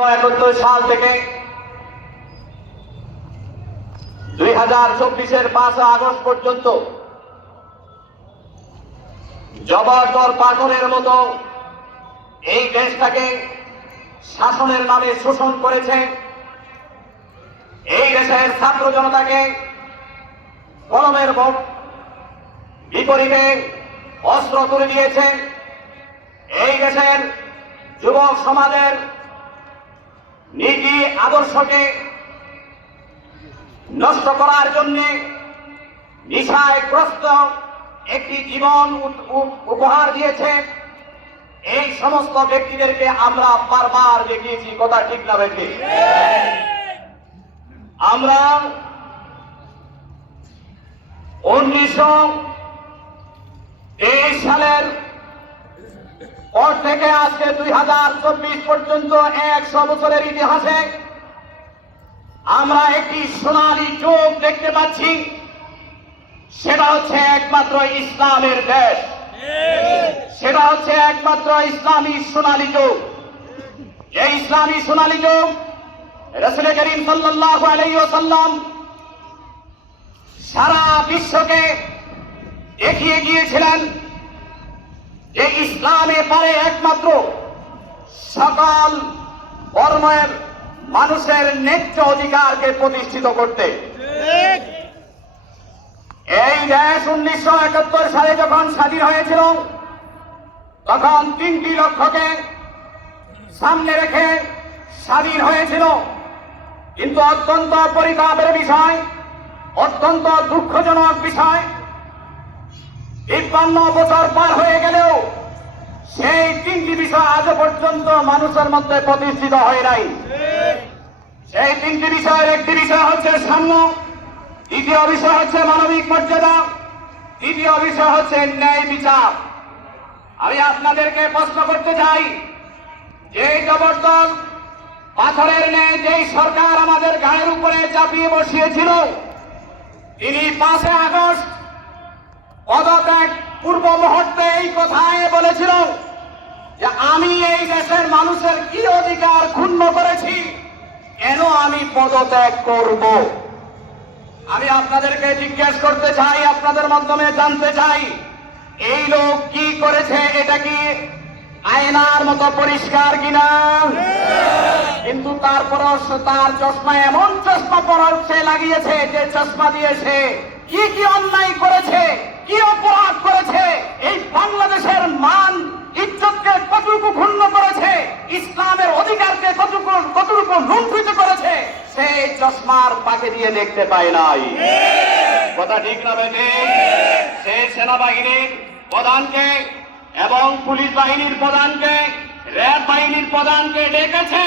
71 সাল থেকে 2024-এর 5 আগস্ট পর্যন্ত জবরদর পাথরের মতো এই দেশটাকে শাসনের নামে শোষণ করেছে। এই দেশের ছাত্র জনতাকে কলমের বিপরীতে অস্ত্র তুলে দিয়েছে। এই দেশের যুবক সমাজের নীতি আদর্শকে নষ্ট করার জন্য নিশায় গ্রস্ত একটি জীবন উপহার দিয়েছে। এই সমস্ত ব্যক্তিদেরকে আমরা বারবার দেখিয়েছি, কথা ঠিক না বেঠে? আমরা 1923 সালের পর থেকে আজকে 2024 পর্যন্ত 100 বছরের ইতিহাসে আমরা একটি সোনালী যুগ দেখতে পাচ্ছি। সেটা হচ্ছে একমাত্র ইসলামের দেশ, সেটা হচ্ছে একমাত্র ইসলামী সোনালী যুগ। এই ইসলামী সোনালী যুগ রাসূল করিম সাল্লাল্লাহু আলাইহি ওয়াসাল্লাম সারা বিশ্বকে দেখিয়ে গিয়েছিলেন যে ইসলামে পারে একমাত্র সকল ধর্মের মানুষের ন্যায্য অধিকারকে প্রতিষ্ঠিত করতে। এই দেশ 1971 সালে যখন স্বাধীন হয়েছিল তখন 3টি লক্ষ্যকে সামনে রেখে স্বাধীন হয়েছিল। কিন্তু অত্যন্ত পরিতাপের বিষয়, অত্যন্ত দুঃখজনক বিষয়, 53 বছর পার হয়ে গেলেও সেই 3টি বিষয় আজও পর্যন্ত মানুষের মধ্যে প্রতিষ্ঠিত হয় নাই। সেই 3টি বিষয়ের একটি বিষয় হচ্ছে সাম্য, দ্বিতীয় বিষয় হচ্ছে মানবিক মর্যাদা, তৃতীয় বিষয় হচ্ছে ন্যায় বিচার। আমি আপনাদেরকে প্রশ্ন করতে চাই, যে জবরদস্ত পাথরের ন্যায় যেই সরকার আমাদের গায়ের উপরে চাপিয়ে বসিয়েছিল, তিনি 5 আগস্ট পদত্যাগ পূর্ব মুহূর্তে এই কথায় বলেছিল যে আমি এই দেশের মানুষের কি অধিকার ক্ষুণ্ণ করেছি, কেন আমি পদত্যাগ করব? আমি আপনাদেরকে জিজ্ঞেস করতে চাই, আপনাদের মাধ্যমে জানতে চাই, এই লোক কি করেছে? এটা কি আয়নার মতো পরিষ্কার কিনা? কিন্তু তারপরও তার চশমা এমন চশমা পরে লাগিয়েছে যে চশমা দিয়েছে কি কি অন্যায় করেছে, কি অপরাধ করেছে, এই বাংলাদেশের মান ইজ্জতকে কতটুকু ক্ষুণ্ণ করেছে, ইসলামের অধিকারকে কতটুকু লুণ্ঠিত করেছে, সেই চশমার পাকে দিয়ে দেখতে পায় নাই। কথা ঠিক না বেঠে? সেই সেনাবাহিনীর প্রধানকে এবং পুলিশ বাহিনীর প্রধানকে, র্যাব বাহিনীর প্রধানকে ডেকেছে,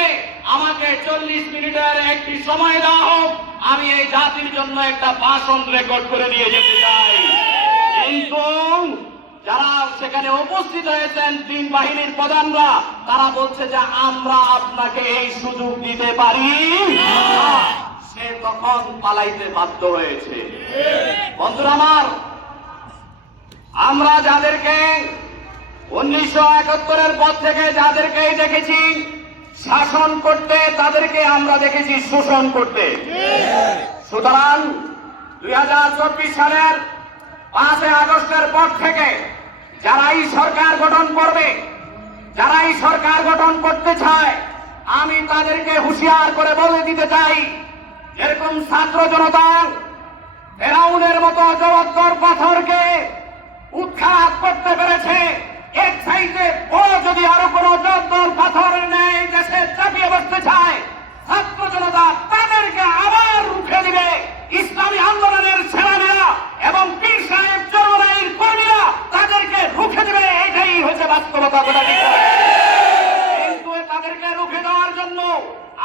আমাকে 40 মিনিটের একটি সময় দেওয়া হোক, আমি এই জাতির জন্য একটা ভাষণ রেকর্ড করে নিয়ে যেতে চাই। কিন্তু যারা সেখানে উপস্থিত হয়েছেন 3 বাহিনীর প্রধানরা, তারা বলছে যে আমরা আপনাকে এই সুযোগ দিতে পারি না। সে তখন পালাইতে বাধ্য হয়েছে। বন্ধুরা আমার, আমরা যাদেরকে 1971-এর পর থেকে যাদেরকে দেখেছি শাসন করতে, তাদেরকে আমরা দেখেছি শোষণ করতে। সুতরাং 2024 সালের 5 আগস্টের পর থেকে যারাই সরকার গঠন করবে, যারাই সরকার গঠন করতে চায়, আমি তাদেরকে হুঁশিয়ার করে বলে দিতে চাই, এরকম ছাত্র জনতা ফেরাউনের মতো জবরদস্ত পাথরকে উৎখাত করতে পেরেছে, এক সাইডে বড় যদি আরো কোন জবরদস্ত পাথরের ন্যায় দেশে চাপিয়ে বসতে চায়, ছাত্র জনতা তাদেরকে আবার রুখে দিবে। ইসলামী আন্দোলনের সেনানীরা এবং পীর সাহেব চরমরাইয়ের কর্মীরা তাদেরকে রুখে দিবে। এটাই হচ্ছে বাস্তবতা। কিন্তু তাদেরকে রুখে দেওয়ার জন্য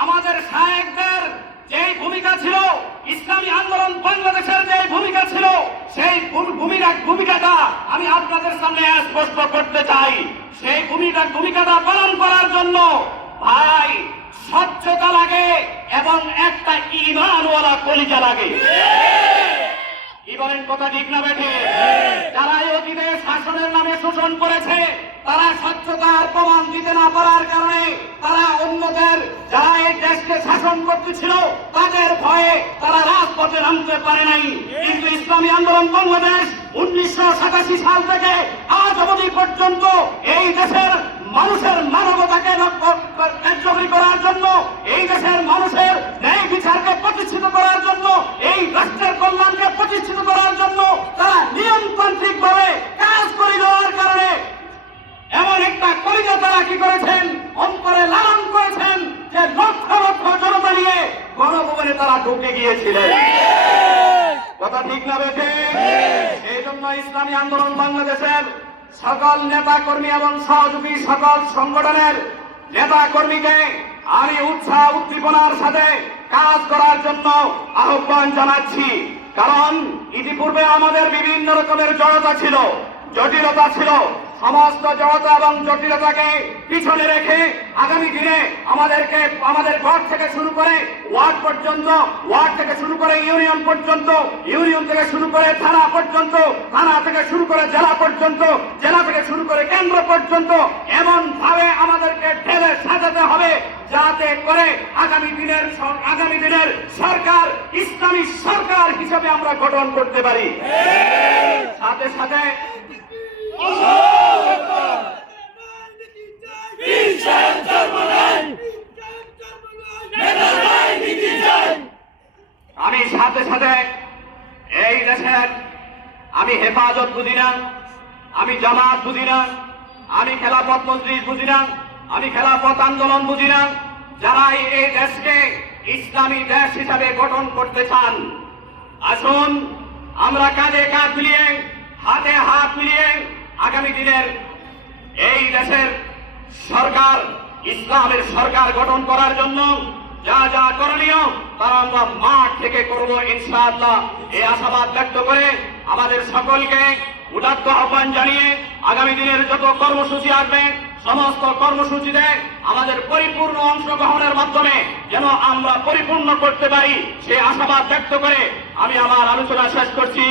আমাদের শায়েখদের যেই ভূমিকা ছিল, ইসলামী আন্দোলন বাংলাদেশের যে ভূমিকা ছিল, সেই ভূমিকাটা আমি আপনাদের সামনে স্পষ্ট করতে চাই। সেই ভূমিকাটা পালন করার জন্য ভাই স্বচ্ছতা লাগে এবং একটা ঈমানওয়ালা কলিজা লাগে। কি বলেন? কথা ঠিক না বেঠে? যারা এই অতীতে শাসনের নামে শোষণ করেছে তারা স্বচ্ছতার প্রমাণ দিতে না পারার কারণে তারা অন্যদের যারা এই দেশকে শাসন করতেছিল তাদের ভয়ে তারা রাজপথে নামতে পারে নাই। কিন্তু ইসলামী আন্দোলন বাংলাদেশ 1987 সাল থেকে আজ অবধি পর্যন্ত এই দেশের মানুষের মানবতাকে কার্যকরী করার জন্য, এই দেশের মানুষের ন্যায় বিচারকে প্রতিষ্ঠিত করার জন্য, এই রাষ্ট্রের কল্যাণকে প্রতিষ্ঠিত করার জন্য তারা নিয়মতান্ত্রিক ভাবে কাজ করে দেওয়ার কারণে এমন একটা কলিজা তারা কি করেছেন, অন্তরে লালন করেছেন যে লক্ষ লক্ষ জনতা নিয়ে গণভবনে তারা ঢুকে গিয়েছিলেন। কথা ঠিক না বেঠে? এই জন্য ইসলামী আন্দোলন বাংলাদেশের সকল নেতা কর্মী এবং সহযোগী সকল সংগঠনের নেতা কর্মীকে আমি উৎসাহ উদ্দীপনার সাথে কাজ করার জন্য আহ্বান জানাচ্ছি। কারণ ইতিপূর্বে আমাদের বিভিন্ন রকমের জড়তা ছিল, জটিলতা ছিল। সমস্ত জড়তা এবং জটিলতাকে পিছনে রেখে আগামী দিনে আমাদের ঘর থেকে শুরু করে ওয়ার্ড পর্যন্ত, ওয়ার্ড থেকে শুরু করে ইউনিয়ন পর্যন্ত, ইউনিয়ন থেকে শুরু করে থানা পর্যন্ত, থানা থেকে শুরু করে জেলা পর্যন্ত, জেলা থেকে শুরু করে কেন্দ্র পর্যন্ত এমন ভাবে আমাদেরকে ঢেলে সাজাতে হবে যাতে করে আগামী দিনের সরকার ইসলামী সরকার হিসেবে আমরা গঠন করতে পারি। সাথে সাথে আমি সাথে সাথে এই দেশের আমি হেফাজত বুঝি না, আমি জামাত বুঝি না, আমি খেলাফত মজলিস বুঝি না, আমি খেলাফত আন্দোলন বুঝি না। যারা এই দেশকে ইসলামী দেশ হিসাবে গঠন করতে চান, আসুন আমরা কাঁধে কাঁধ মিলিয়ে, হাতে হাত মিলিয়ে আগামী দিনের এই দেশের সরকার, ইসলামের সরকার গঠন করার জন্য যা যা করণীয় তারা আমরা মাঠ থেকে করব ইনশাআল্লাহ। এই আশাবাদ ব্যক্ত করে আমাদের সকলকে উদাত্ত আহ্বান জানিয়ে আগামী দিনের যত কর্মসূচি আসবে সমস্ত কর্মসূচিতে আমাদের পরিপূর্ণ অংশগ্রহণের মাধ্যমে যেন আমরা পরিপূর্ণ করতে পারি সেই আশাবাদ ব্যক্ত করে আমি আমার আলোচনা শেষ করছি।